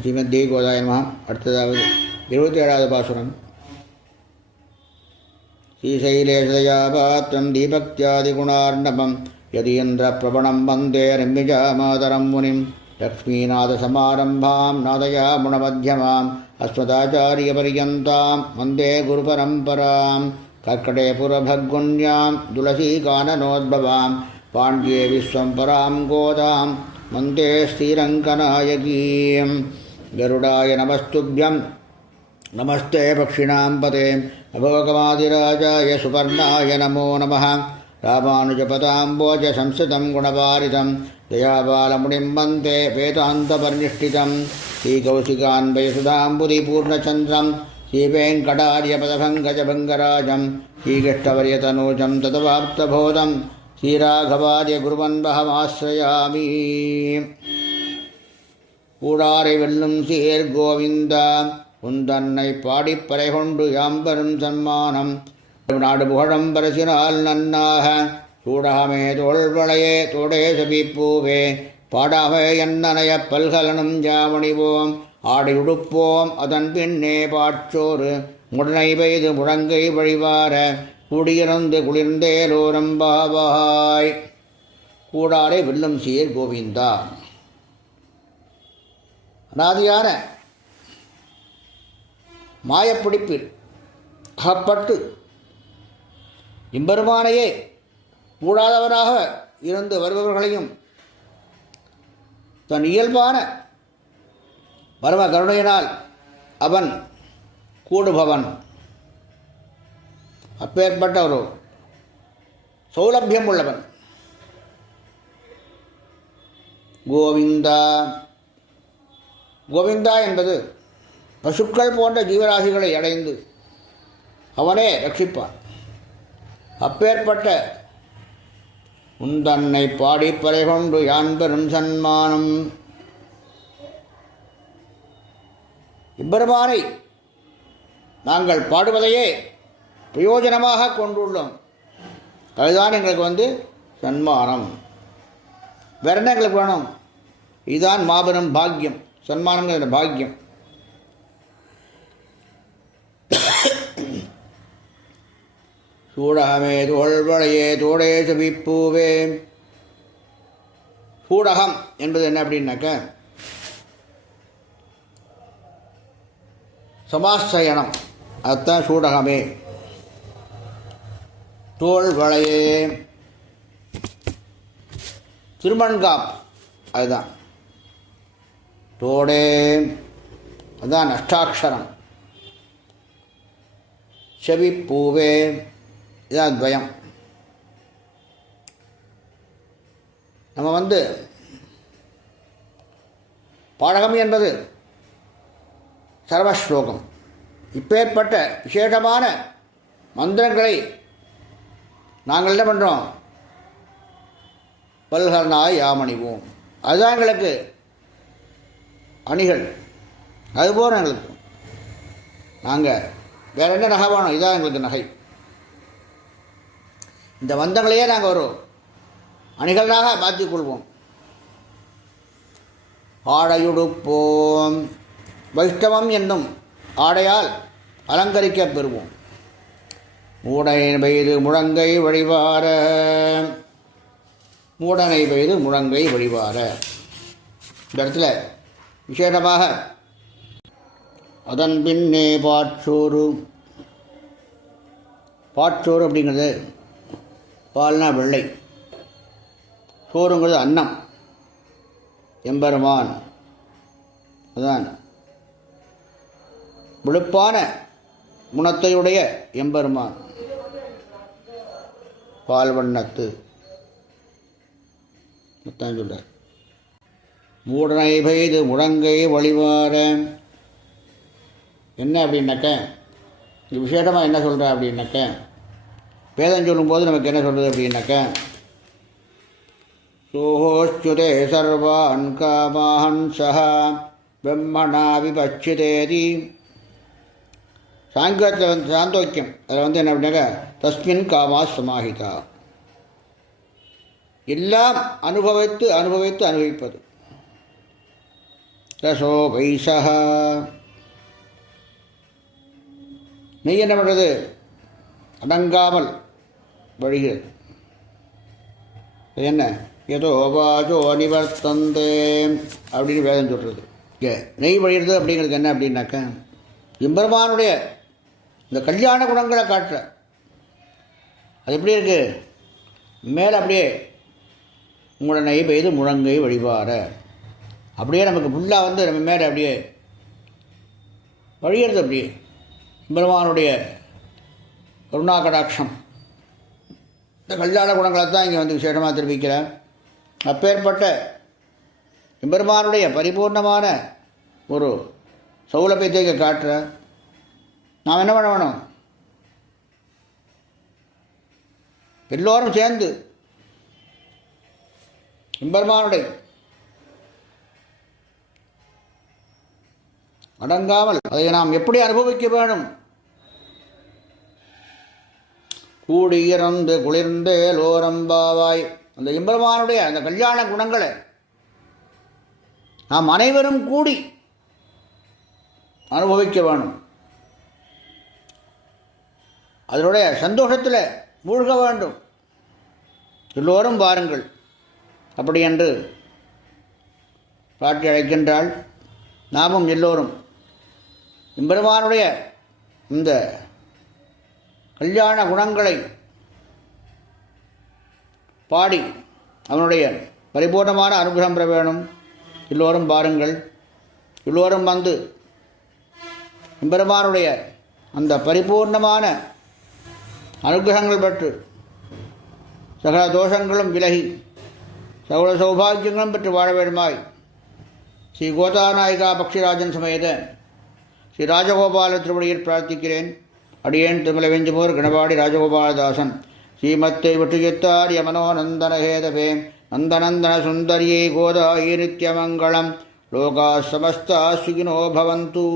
ஸ்ரீமத்யே கோதாய நமஹ. அடுத்ததாவது 27வது பாசுரம். ஸ்ரீசைலேஷதயாபாத்திரம் தீபக்தியாதிகுணார்ணவம் யதீந்திரபிரபணம் வந்தே ரம்யஜாமாதரம் முனிம் லக்ஷ்மீநாதசமாரம்பாம் நாதயாமுணமத்யமாம் அஸ்மதாச்சாரியபர்யந்தாம் வந்தே குருபரம்பராம் கர்க்கடேபுரபகுண்யாம் துளசீகானனோத்பவாம் பாண்ட்யே விஸ்வம் பராம் கோதாம் வந்தே ஸ்ரீரங்கநாயகீம். கருடாய நமஸ்துப்யம் நமஸ்தே பக்ஷிணாம் பதே அபோகமாதிராஜாய சுபர்ணாய நமோ நமः. ராமானுஜபதாம்போஜ சம்ஸ்கிருதம் குணபாரிதம் தயாபாலமுனிம் வந்தே வேதாந்தபரிநிஷ்டிதம் ஸ்ரீகௌசிகான்வயசுதாம்புதிபூர்ணச்சந்திரம் ஸ்ரீவேங்கடாரியபதபங்கஜபங்கராஜம் ஸ்ரீகிருஷ்ணவரியதனூஜம் ததவாப்தபோதம் ஸ்ரீராகவாரிய குருவன்பகமாஸ்ரயாமி. கூடாரை வெல்லும் சீர் கோவிந்தா உந்தன்னை பாடிப்பறை கொண்டு யாம்பெரும் சன்மானம் நாடு புகழம் பரசினால் நன்னாக சூடகமே தோள்வளையே தோடே சபிப்பூவே பாடாமே என்னனைய பல்கலனும் ஜாமணிவோம் ஆடையுடுப்போம் அதன் பின்னே பாட்சோறு முடனை பெய்து முழங்கை வழிவார கூடியிருந்து குளிர்ந்தேலோரம்பாவாய். கூடாரை வெல்லும் சீர் கோவிந்தா. அனாதியான மாயப்பிடிப்பில் அகப்பட்டு இம்பெருமானையே கூடாதவராக இருந்து வருபவர்களையும் தன் இயல்பான பரம கருணையினால் அவன் கூடுபவன். அப்பேற்பட்ட ஒரு சௌலபியம் உள்ளவன். கோவிந்தா. கோவிந்தா என்பது பசுக்கள் போன்ற ஜீவராசிகளை அடைந்து அவனே ரட்சிப்பான். அப்பேற்பட்ட உந்தன்னை பாடிப்பறை கொண்டு யான் பெரும் சன்மானம். இப்பெருமானை நாங்கள் பாடுவதையே பிரயோஜனமாக கொண்டுள்ளோம். அதுதான் எங்களுக்கு சன்மானம். வேற என்ன எங்களுக்கு வேணும்? இதுதான் மாபெரும் பாக்கியம். சன்மானங்கிற பாக்கியம். சூடகமே தோள்வளையே தோடே சபிப்பூவே. சூடகம் என்பது என்ன அப்படின்னாக்க சமாசயனம். அதுதான் சூடகமே. தோள்வளையே திருமண்காப் அதுதான். தோடே அதுதான் அஷ்டாட்சரம். செவிப்பூவே இதான் துவயம். நம்ம பாடகம் என்பது சர்வஸ்லோகம். இப்பேற்பட்ட விசேஷமான மந்திரங்களை நாங்கள் என்ன பண்ணுறோம்? பல்கலனாய் யாமணிவோம். அதுதான் எங்களுக்கு அணிகள். அதுபோல் எங்களுக்கு நாங்கள் வேறு என்ன நகை வேணும்? இதுதான் எங்களுக்கு நகை. இந்த மந்திரங்களையே நாங்கள் ஒரு அணிகளாக மாற்றிக்கொள்வோம். ஆடையுடுப்போம். வைஷ்ணவம் என்னும் ஆடையால் அலங்கரிக்கப் பெறுவோம். மூடனை பெய்து முழங்கை வழிவார. மூடனை பெய்து முழங்கை வழிவார. இந்த இடத்துல விசேஷமாக அதன் பின்னே பாட்சோறு. பாட்சோறு அப்படிங்கிறது பால்னா வெள்ளை, சோறுங்கிறது அன்னம். எம்பெருமான் அதுதான் வெளுப்பான குணத்தையுடைய எம்பெருமான். பால் வண்ணத்து சொல்றார். மூடனை பெய்து முழங்கை வழிவார. என்ன அப்படின்னாக்க இது விசேஷமாக என்ன சொல்கிற அப்படின்னாக்க வேதம் சொல்லும்போது நமக்கு என்ன சொல்கிறது அப்படின்னாக்க சோஹோச்சுதே சர்வான் காமான் சஹா பிரம்மணா விபட்சிதேதி. சாங்கியத்தில் சாந்தோக்கியம் அதில் என்ன அப்படின்னாக்க தஸ்மின் காமா சமாஹிதா. எல்லாம் அனுபவித்து அனுபவித்து அனுபவிப்பது. ரசோ வைசஹ. நெய் என்ன பண்ணுறது? அடங்காமல் வழிகிறது. என்ன? ஏதோ வாஜோ நிவர்த்தந்தே அப்படின்னு வேதம் சொல்கிறது. நெய் வழிகிறது அப்படிங்கிறது என்ன அப்படின்னாக்க, எம்பெருமானுடைய இந்த கல்யாண குணங்களை காட்டுற. அது எப்படி இருக்குது? மேலே அப்படியே உங்களோட நெய் பெய்து முழங்கை வழிபார அப்படியே நமக்கு ஃபுல்லாக வந்து நம்ம மேலே அப்படியே வழிகிறது. அப்படியே எம்பெருமானுடைய கருணா கடாட்சம். இந்த கல்யாண குணங்களை தான் இங்கே வந்து விசேஷமாக தெரிவிக்கிறேன். அப்பேற்பட்ட எம்பெருமானுடைய பரிபூர்ணமான ஒரு சௌலபியத்தை இங்கே காட்டுற. நாம் என்ன பண்ண வேணும்? எல்லோரும் சேர்ந்து எம்பெருமானுடைய அடங்காமல் அதை நாம் எப்படி அனுபவிக்க வேணும்? கூடியிறந்து குளிர்ந்தே லோரம்பாவாய். அந்த எம்பெருமானுடைய அந்த கல்யாண குணங்களை நாம் அனைவரும் கூடி அனுபவிக்க வேணும். அதனுடைய சந்தோஷத்தில் மூழ்க வேண்டும். எல்லோரும் பாருங்கள் அப்படி என்று பாட்டி அழைக்கின்றாள். நாமும் எல்லோரும் எம்பெருமானுடைய இந்த கல்யாண குணங்களை பாடி அவனுடைய பரிபூர்ணமான அனுகிரகம் பெற வேணும். எல்லோரும் பாருங்கள், எல்லோரும் வந்து எம்பெருமானுடைய அந்த பரிபூர்ணமான அனுகிரகங்கள் பெற்று சகல தோஷங்களும் விலகி சகல சௌபாகியங்களும் பெற்று வாழ வேண்டுமாய் ஸ்ரீ கோதாநாயகா பக்ஷிராஜன் சமேத ஸ்ரீ ராஜகோபால திருவடியில் பிரார்த்திக்கிறேன். அடியேன் திருமலவெஞ்சுமூர் கணபாடி ராஜகோபாலதாசன். ஸ்ரீமத்தை விட்டுயத்தார் யமனோநந்தனஹேதவே நந்தநந்தன சுந்தரியை கோதாயி நித்யமங்கலம். லோகா சமஸ்தா சுகினோ பவந்து.